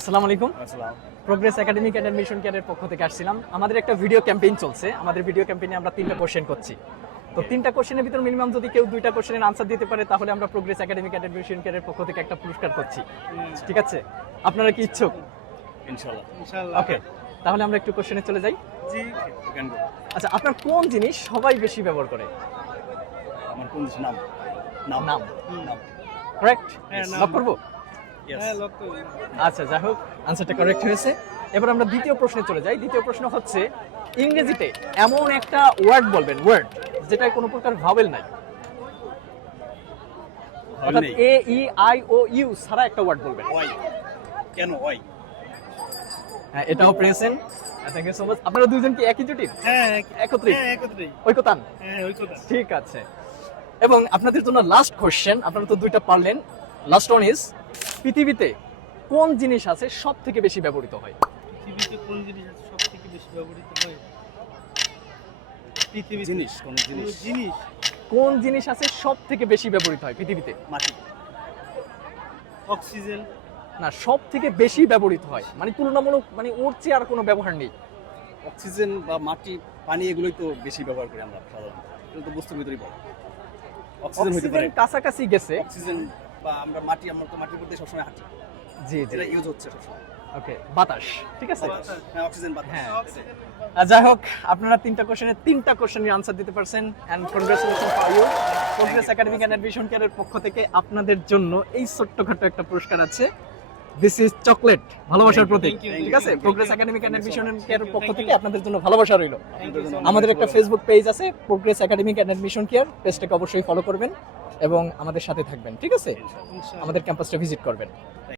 আসসালামু আলাইকুম। আসসালাম প্রোগ্রেস একাডেমিক অ্যান্ড অ্যাডমিশন কেয়ারের পক্ষ থেকে আসছিলাম। আমাদের একটা ভিডিও ক্যাম্পেইন চলছে। আমাদের ভিডিও ক্যাম্পেইনে আমরা তিনটা কোশ্চেন করছি। তো তিনটা কোশ্চেনের ভিতর মিনিমাম যদি কেউ দুইটা কোশ্চেনের আনসার দিতে পারে তাহলে আমরা প্রোগ্রেস একাডেমিক অ্যান্ড অ্যাডমিশন কেয়ারের পক্ষ থেকে একটা পুরস্কার করছি। ঠিক আছে? আপনারা কি ইচ্ছুক? ইনশাআল্লাহ। ইনশাআল্লাহ। ওকে তাহলে আমরা একটু কোশ্চেনে চলে যাই। জি. আচ্ছা আপনার কোন জিনিস সবাই বেশি ব্যবহার করে? আমার কোন দেশের নাম। নাম। নাম। নাম। কারেক্ট হ্যাঁ, নাম। লক করব? আচ্ছা যাই হোক আনসারটা কারেক্ট হয়েছে। এবার আমরা দ্বিতীয় প্রশ্নে চলে যাই। দ্বিতীয় প্রশ্ন হচ্ছে ইংরেজিতে এমন একটা ওয়ার্ড বলবেন ওয়ার্ড যেটায় কোনো প্রকার ভাওয়েল নাই। অর্থাৎ এ ই আই ও ইউ ছাড়া একটা ওয়ার্ড বলবেন। ওয়াই কেন ওয়াই হ্যাঁ এটাও পেয়েছেন থ্যাংক ইউ সো মাচ আপনারা দুইজন কি একই জুটির হ্যাঁ একত্রিত? হ্যাঁ একত্রেই ঐকতান হ্যাঁ ওই কথা ঠিক আছে। এবং আপনাদের জন্য লাস্ট কোশ্চেন আপনারা তো দুইটা পারলেন। লাস্ট ওয়ান ইজ পৃথিবীতে কোন জিনিস আছে সব থেকে বেশি ব্যবহৃত হয়? পৃথিবীতে কোন জিনিস আছে সব থেকে বেশি ব্যবহৃত হয়? পৃথিবী জিনিস কোন জিনিস। জিনিস? কোন জিনিস আছে সব থেকে বেশি ব্যবহৃত হয় পৃথিবীতে? মাটি। অক্সিজেন? না সব থেকে বেশি ব্যবহৃত হয়। মানে তুলনামূলক মানে ওর চেয়ে আর কোনো ব্যবহার নেই। অক্সিজেন বা মাটি পানি এগুলোই তো বেশি ব্যবহার করি আমরা সাধারণত। তো বস্তুর ভিতরেই পড়ে। অক্সিজেন হতে পারে। অক্সিজেন কাছাকাছি গেছে। অক্সিজেন বা আমরা মাটি আমরা তো মাটির মধ্যে সবসময় হাঁটি। জি জি। এটা ইউজ হচ্ছে সবসময়। ওকে বাতাস ঠিক আছে? হ্যাঁ অক্সিজেন বাতাস। হ্যাঁ। অক্সিজেন যাই হোক আপনারা তিনটা কোশ্চেনের তিনটা কোশ্চেনের আনসার দিতে পারছেন। And congratulation for you progress academic and admission কেয়ারের পক্ষ থেকে আপনাদের জন্য এই ছোট্টখাটো একটা পুরস্কার আছে। দিস ইজ চকলেট ভালোবাসার প্রতীক। ঠিক আছে? Progress academic and admission care পক্ষ থেকে আপনাদের জন্য ভালোবাসা রইল. আমাদের একটা ফেসবুক পেজ আছে progress academic and admission care পেজটাকে অবশ্যই ফলো করবেন এবং আমাদের সাথে থাকবেন ঠিক আছে। আমাদের ক্যাম্পাসটা ভিজিট করবেন।